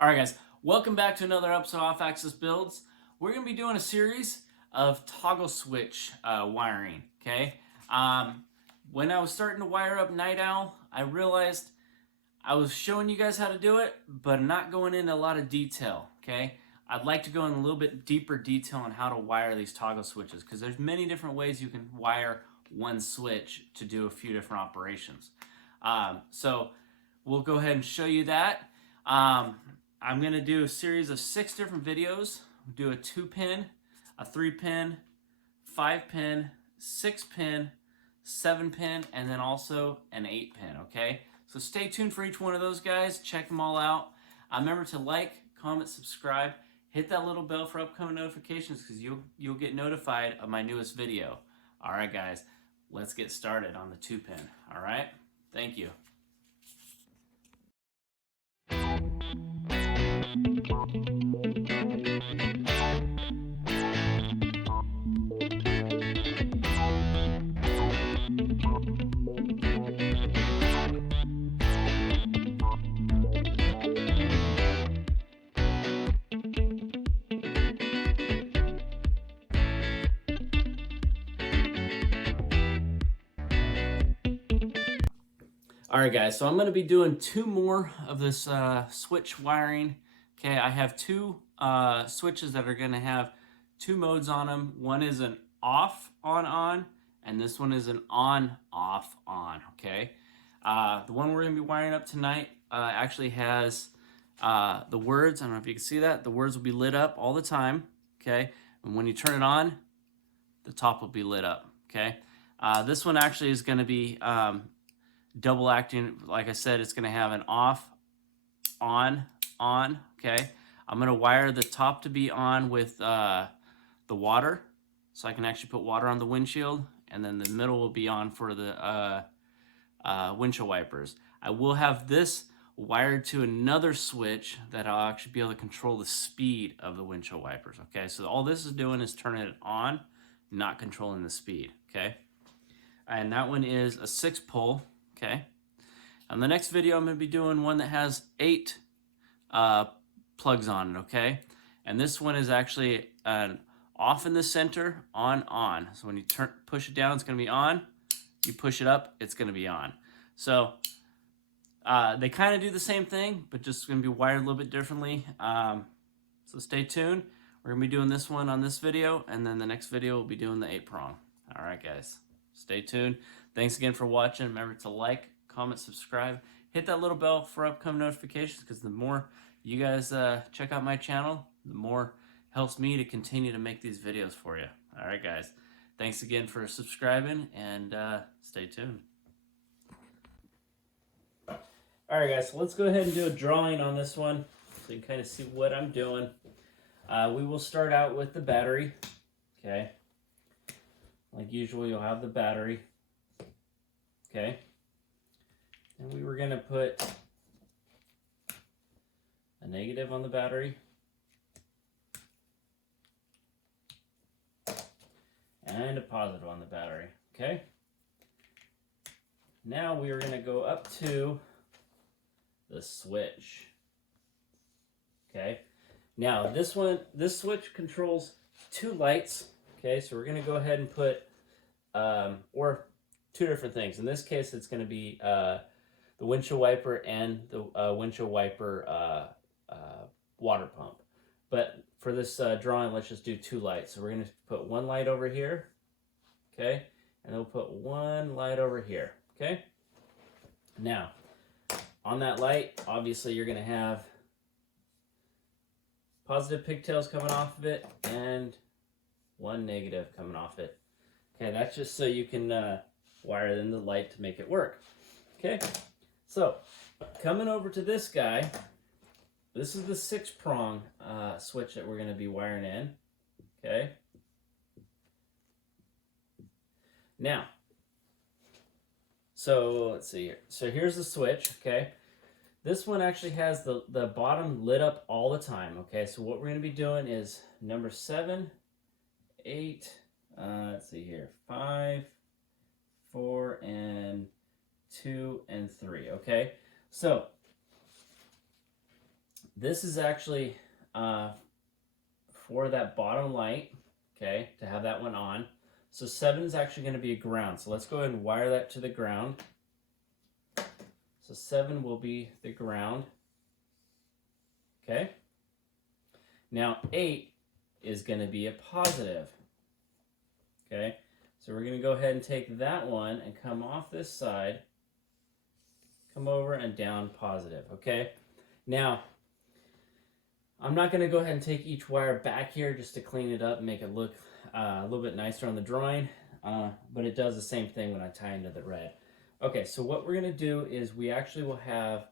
Alright guys, welcome back to another episode of Off-Axis Builds. We're going to be doing a series of toggle switch wiring, okay? When I was starting to wire up Night Owl, I realized I was showing you guys how to do it, but not going into a lot of detail, okay? I'd like to go in a little bit deeper detail on how to wire these toggle switches, because there's many different ways you can wire one switch to do a few different operations. So we'll go ahead and show you that. I'm going to do a series of 6 different videos. We'll do a 2-pin, a 3-pin, 5-pin, 6-pin, 7-pin, and then also an 8-pin, okay? So stay tuned for each one of those guys. Check them all out. Remember to like, comment, subscribe. Hit that little bell for upcoming notifications because you'll get notified of my newest video. All right, guys, let's get started on the 2-pin, all right? Thank you. Alright guys, so I'm going to be doing 2 more of this switch wiring. Okay, I have 2 switches that are going to have 2 modes on them. One is an off, on, and this one is an on, off, on. Okay, the one we're going to be wiring up tonight actually has the words. I don't know if you can see that. The words will be lit up all the time. Okay, and when you turn it on, the top will be lit up. Okay, this one actually is going to be double acting. Like I said, it's going to have an off, on, okay? I'm going to wire the top to be on with the water, so I can actually put water on the windshield, and then the middle will be on for the windshield wipers. I will have this wired to another switch that I'll actually be able to control the speed of the windshield wipers, okay? So all this is doing is turning it on, not controlling the speed, okay? And that one is a 6-pole. Okay, on the next video I'm going to be doing one that has 8 plugs on it, okay? And this one is actually an off in the center, on. So when you push it down, it's going to be on. You push it up, it's going to be on. So they kind of do the same thing, but just going to be wired a little bit differently. So stay tuned. We're going to be doing this one on this video, and then the next video we'll be doing the 8-prong. All right, guys. Stay tuned. Thanks again for watching. Remember to like, comment, subscribe. Hit that little bell for upcoming notifications because the more you guys check out my channel, the more helps me to continue to make these videos for you. All right, guys. Thanks again for subscribing, and stay tuned. All right, guys. So let's go ahead and do a drawing on this one so you can kind of see what I'm doing. We will start out with the battery. Okay. Like usual, you'll have the battery. Okay. And we were going to put a negative on the battery. And a positive on the battery. Okay. Now we are going to go up to the switch. Okay. Now this switch controls 2 lights. Okay, so we're going to go ahead and put, or 2 different things. In this case, it's going to be the windshield wiper and the windshield wiper water pump. But for this drawing, let's just do 2 lights. So we're going to put 1 light over here, okay, and then we'll put 1 light over here, okay? Now, on that light, obviously you're going to have positive pigtails coming off of it and 1 negative coming off it. Okay, that's just so you can wire in the light to make it work. Okay, so coming over to this guy, this is the 6-prong switch that we're going to be wiring in. Okay, now, so let's see here. So here's the switch. Okay, this one actually has the bottom lit up all the time. Okay, so what we're going to be doing is number 7, 8, let's see here, 5, 4, and 2, and 3, okay? So This is actually for that bottom light, okay, to have that one on. So 7 is actually going to be a ground. So let's go ahead and wire that to the ground. So 7 will be the ground. Okay. Now 8 is going to be a positive. Okay. So we're going to go ahead and take that one and come off this side, come over and down positive. Okay. Now, I'm not going to go ahead and take each wire back here just to clean it up and make it look a little bit nicer on the drawing, but it does the same thing when I tie into the red. Okay, so what we're going to do is we actually will have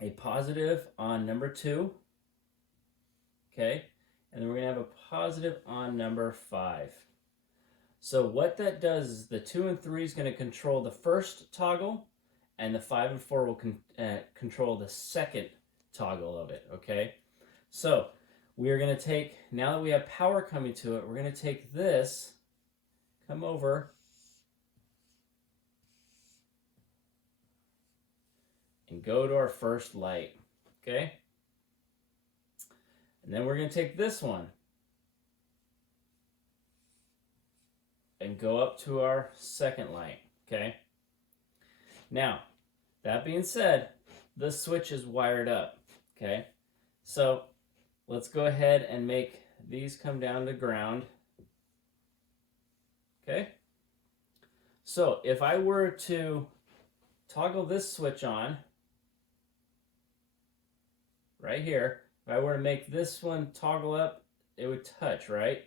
a positive on number 2, okay, and then we're going to have a positive on number 5. So what that does is the 2 and 3 is going to control the first toggle, and the 5 and 4 will control the second toggle of it, okay? So we are going to take, now that we have power coming to it, we're going to take this, come over, and go to our first light, okay? And then we're going to take this one and go up to our second light, okay? Now, that being said, the switch is wired up, okay? So let's go ahead and make these come down to ground, okay? So if I were to toggle this switch on, right here, if I were to make this one toggle up, it would touch, right?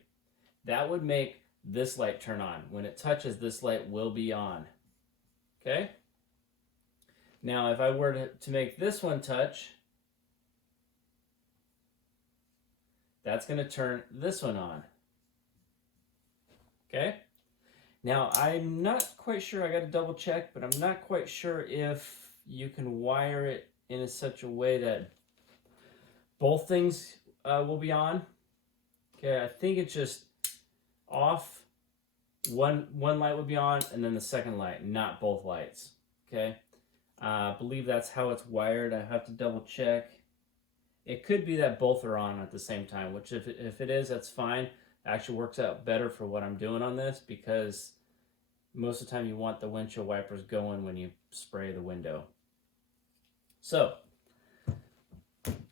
That would make this light turn on. When it touches, this light will be on, okay? Now, if I were to make this one touch, that's going to turn this one on. Okay? Now, I'm not quite sure, I got to double check, but I'm not quite sure if you can wire it in such a way that both things will be on. Okay, I think it's just off, one light would be on, and then the second light, not both lights. Okay? I believe that's how it's wired. I have to double check. It could be that both are on at the same time, which if it is, that's fine. It actually works out better for what I'm doing on this because most of the time you want the windshield wipers going when you spray the window. So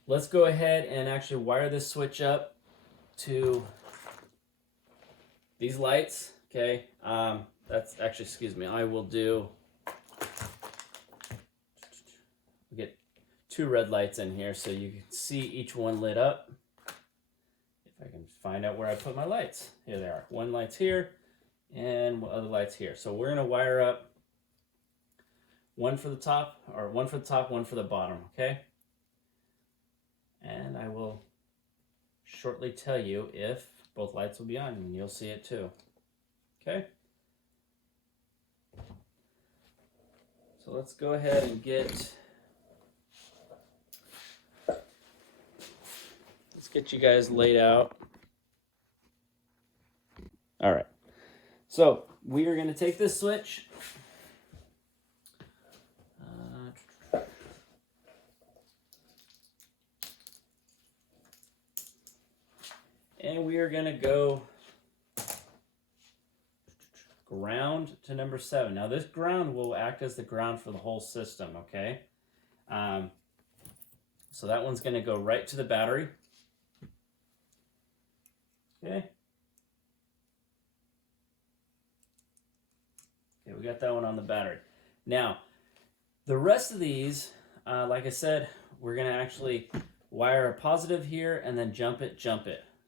let's go ahead and actually wire this switch up to these lights. Okay, that's actually, excuse me, I will do, get 2 red lights in here so you can see each one lit up. If I can find out where I put my lights. Here they are. One light's here and other lights here. So we're going to wire up one for the top, or one for the top, one for the bottom, okay? And I will shortly tell you if both lights will be on, and you'll see it too. Okay? So let's go ahead and get you guys laid out. All right. So we are going to take this switch. And we are going to go ground to number 7. Now this ground will act as the ground for the whole system, okay? So that one's going to go right to the battery. Okay. Okay, we got that one on the battery. Now, the rest of these, like I said, we're going to actually wire a positive here and then jump it.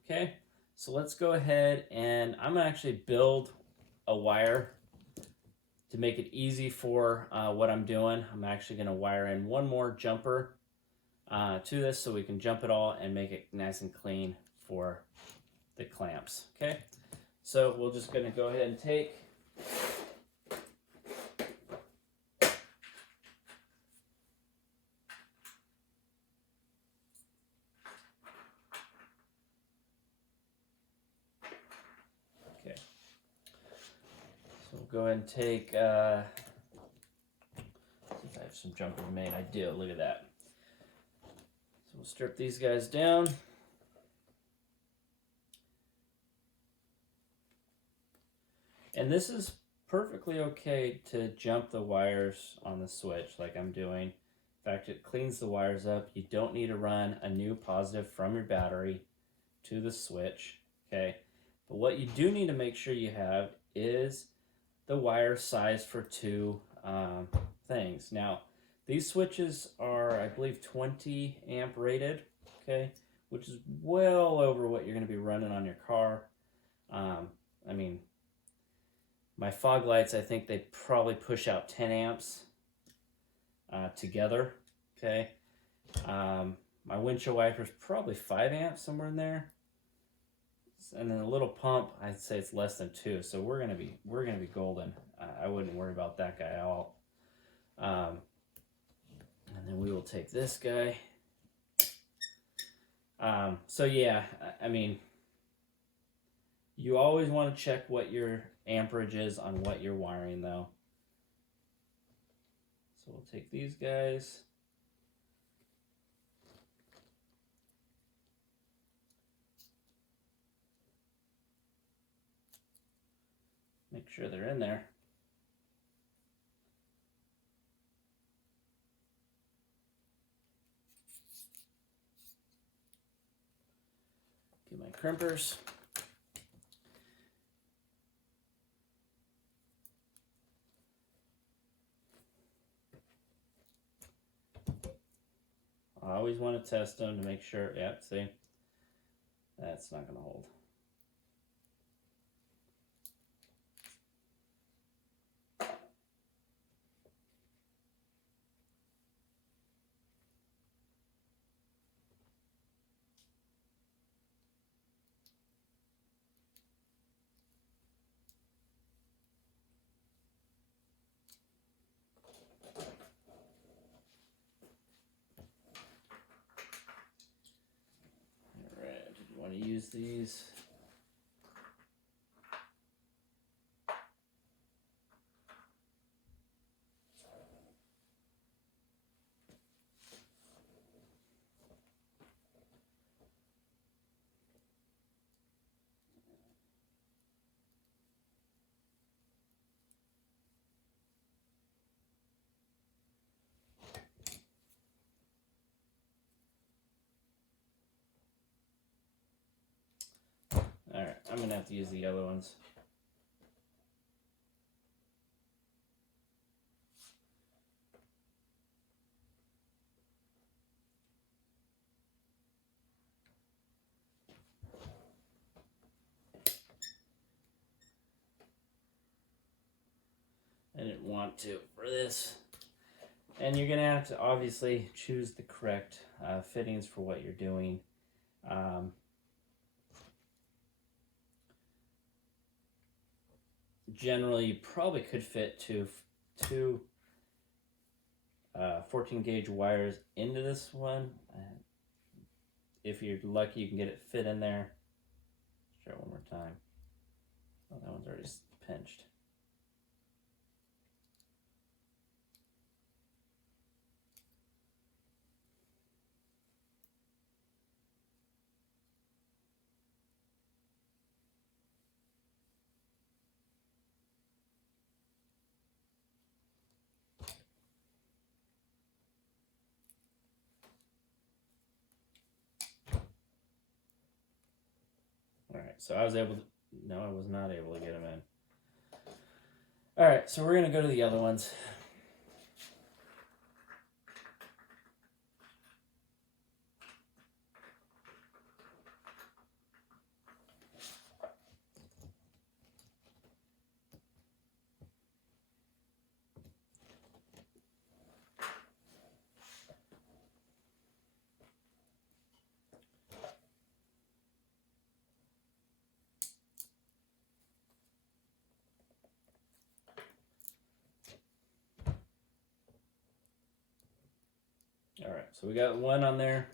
Okay, so let's go ahead and I'm going to actually build a wire to make it easy for what I'm doing. I'm actually going to wire in one more jumper to this so we can jump it all and make it nice and clean for the clamps. Okay, so we're just going to go ahead and take go ahead and take, see if I have some jumpers made. I do, look at that. So strip these guys down. And this is perfectly okay to jump the wires on the switch like I'm doing. In fact, it cleans the wires up. You don't need to run a new positive from your battery to the switch, okay? But what you do need to make sure you have is the wire size for two things. Now, these switches are, I believe, 20 amp rated, okay? Which is well over what you're going to be running on your car. I mean, my fog lights, I think they probably push out 10 amps together, okay? My windshield wipers probably 5 amps, somewhere in there. And then a little pump, I'd say it's less than 2. So we're gonna be golden. I wouldn't worry about that guy at all. And then we will take this guy. So yeah, I mean, you always want to check what your amperage is on what you're wiring, though. So we'll take these guys. Make sure they're in there. Get my crimpers. I always want to test them to make sure. Yep, see? That's not going to hold. To use these. Alright, I'm going to have to use the other ones. I didn't want to for this. And you're going to have to obviously choose the correct fittings for what you're doing. Generally, you probably could fit two 14 gauge wires into this one. If you're lucky, you can get it fit in there. Let's try it one more time. Oh, that one's already pinched. Alright, so I was able to, no, I was not able to get them in. Alright, so we're going to go to the other ones. All right, so we got one on there.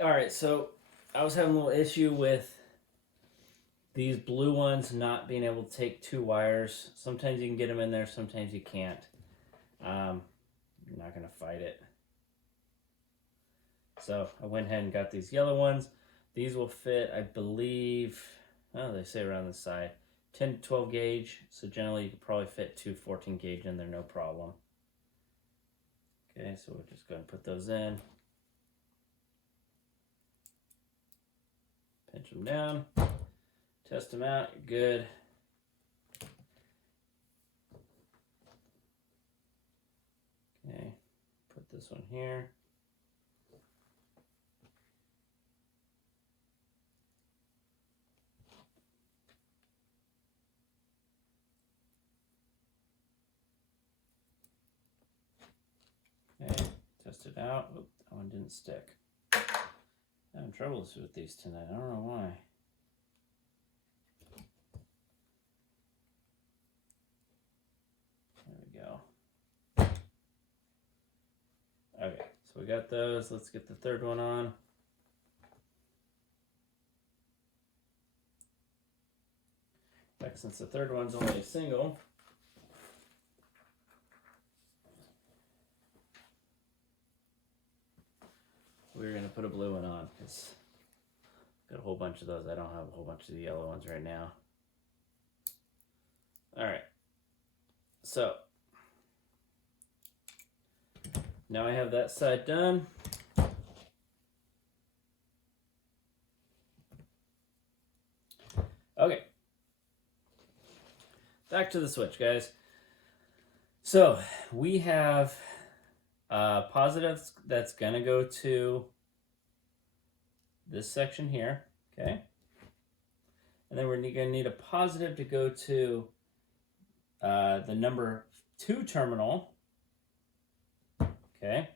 Alright, so I was having a little issue with these blue ones not being able to take 2 wires. Sometimes you can get them in there, sometimes you can't. I'm not going to fight it. So I went ahead and got these yellow ones. These will fit, I believe, oh, they say around the side, 10 to 12 gauge. So generally you could probably fit 2 14 gauge in there, no problem. Okay, so we'll just go ahead and put those in. Pinch them down. Test them out, you're good. Okay, put this one here. Okay, test it out. Oop, that one didn't stick. I'm having trouble with these tonight, I don't know why. Okay, so we got those. Let's get the third one on. In fact, since the third one's only a single, we're going to put a blue one on because I've got a whole bunch of those. I don't have a whole bunch of the yellow ones right now. All right, so now I have that side done. Okay, back to the switch, guys. So we have positives that's gonna go to this section here, okay? And then we're gonna need a positive to go to the number 2 terminal, okay,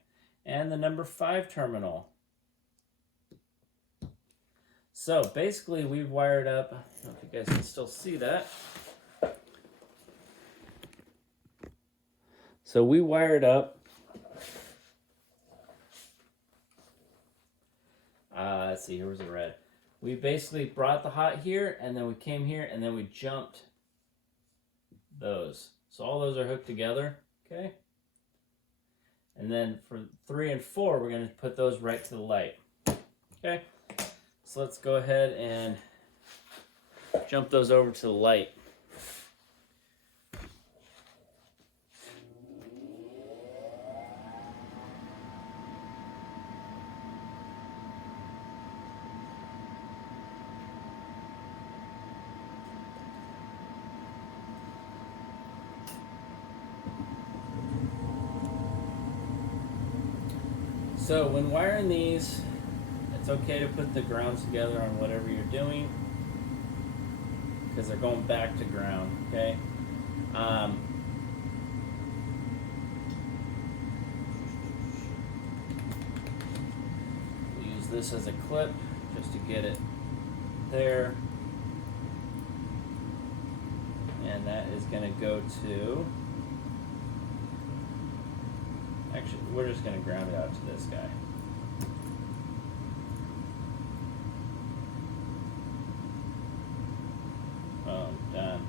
and the number 5 terminal. So basically we've wired up, I don't know if you guys can still see that. So we wired up, let's see, here was the red. We basically brought the hot here, and then we came here, and then we jumped those. So all those are hooked together, okay? And then for 3 and 4, we're going to put those right to the light. Okay, so let's go ahead and jump those over to the light. So when wiring these, it's okay to put the grounds together on whatever you're doing because they're going back to ground, okay? We'll use this as a clip just to get it there. And that is going to go to... Actually, we're just going to ground it out to this guy. Boom, done.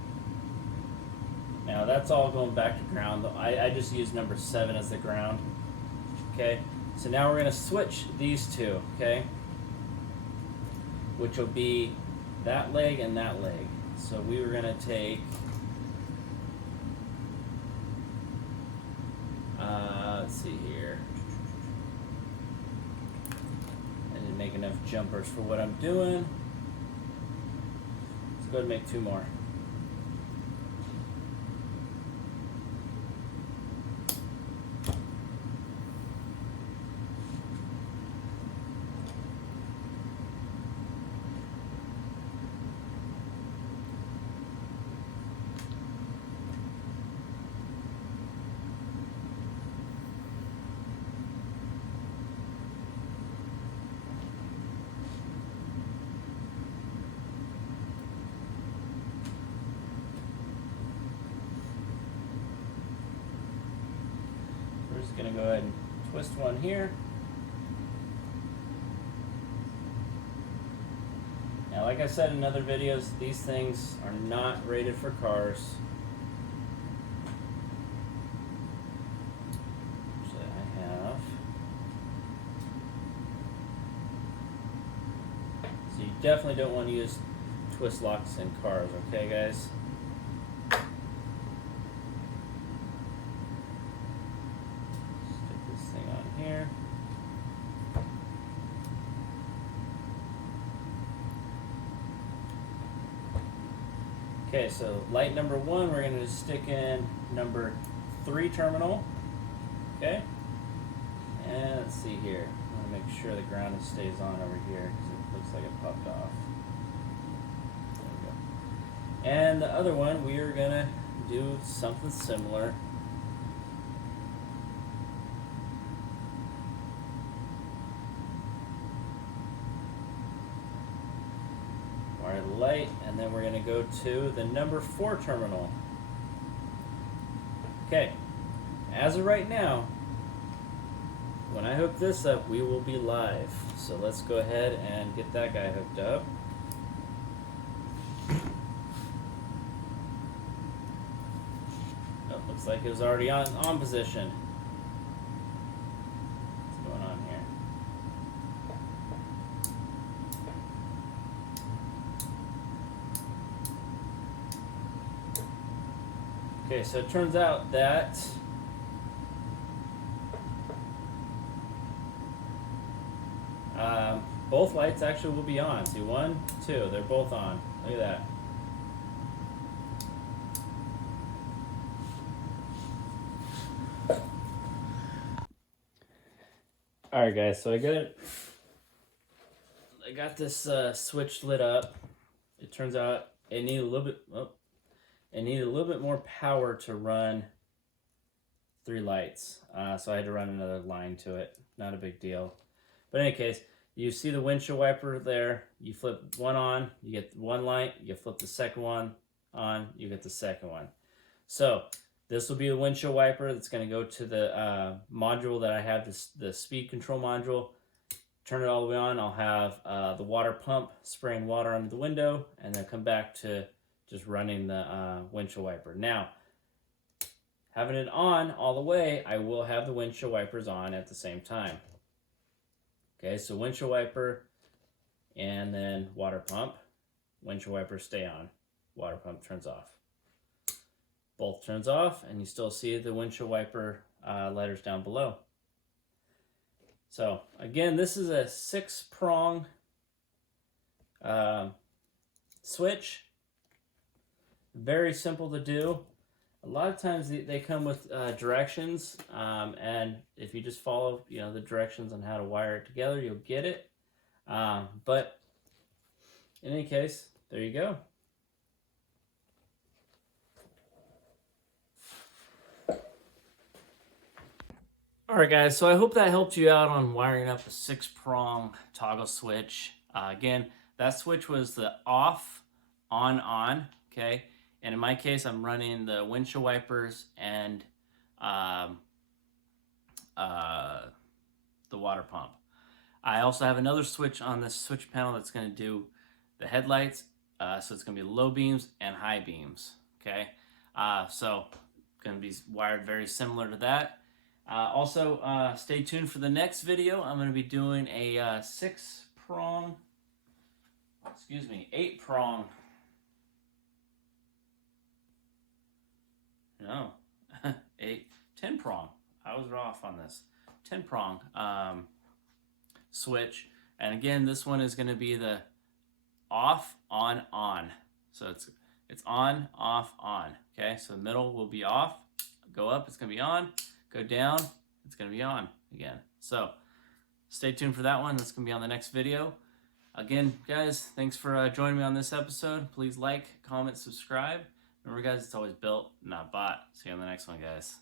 Now that's all going back to ground. I just used number 7 as the ground. Okay, so now we're going to switch these two, okay? Which will be that leg and that leg. So we were going to take... let's see here. I didn't make enough jumpers for what I'm doing. Let's go ahead and make 2 more. We're just going to go ahead and twist one here. like I said in other videos, these things are not rated for cars. Actually, I have. So you definitely don't want to use twist locks in cars, okay, guys? Stick this thing on here. Okay, so light number 1, we're going to stick in number 3 terminal. Okay, and let's see here. I want to make sure the ground stays on over here because it looks like it popped off. There we go. And the other one, we are going to do something similar. Wire the light, and then we're going to go to the number 4 terminal. Okay, as of right now, when I hook this up, we will be live. So let's go ahead and get that guy hooked up. Oh, looks like it was already on position. What's going on here? Okay, so it turns out that both lights actually will be on. See, 1, 2, they're both on. Look at that. Alright guys, so I got this switch lit up. It turns out it needed a little bit more power to run 3 lights. So I had to run another line to it. Not a big deal. But in any case, you see the windshield wiper there. You flip one on, you get 1 light. You flip the second one on, you get the second one. So this will be the windshield wiper that's going to go to the module that I have, the speed control module. Turn it all the way on. I'll have the water pump spraying water under the window, and then come back to just running the windshield wiper. Now, having it on all the way, I will have the windshield wipers on at the same time. Okay, so windshield wiper and then water pump. Windshield wipers stay on. Water pump turns off. Both turns off, and you still see the windshield wiper letters down below. So, again, this is a 6-prong switch. Very simple to do. A lot of times they come with directions, and if you just follow, the directions on how to wire it together, you'll get it. But in any case, there you go. Alright guys, so I hope that helped you out on wiring up a 6-prong toggle switch. Again, that switch was the off, on, okay? And in my case, I'm running the windshield wipers and the water pump. I also have another switch on this switch panel that's going to do the headlights. So it's going to be low beams and high beams, okay? So going to be wired very similar to that. Also, stay tuned for the next video. I'm going to be doing a 8-prong. No, 10-prong. I was off on this. 10-prong switch. And again, this one is going to be the off, on. So it's on, off, on. Okay, so the middle will be off. Go up, it's going to be on. Go down, it's going to be on again. So stay tuned for that one. That's going to be on the next video. Again, guys, thanks for joining me on this episode. Please like, comment, subscribe. Remember, guys, it's always built, not bought. See you on the next one, guys.